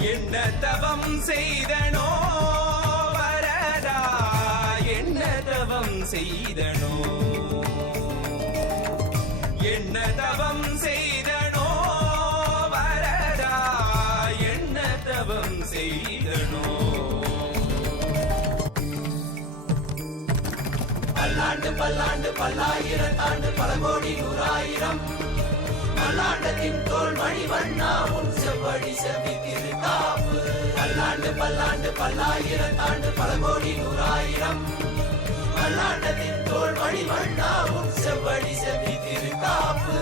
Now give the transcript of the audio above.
என்ன தவம் செய்தனோ வரதா, என்ன தவம் செய்தனோ, என்ன தவம் செய்தனோ வரதா, என்ன தவம் செய்தனோ. பல்லாண்டு பல்லாண்டு பல்லாயிரத்தாண்டு பல கோடி நூறாயிரம் பல்லாண்டத்தின் தோல் மணிவண்ணா உன் செவ்வழி செவி திருக்காப்பு. பல்லாண்டு பல்லாண்டு பல்லாயிரத்தாண்டு பல கோடி நூறாயிரம் பல்லாண்டத்தின் தோல் மணிவண்ணா உன் செவ்வழி செவி திருக்காப்பு.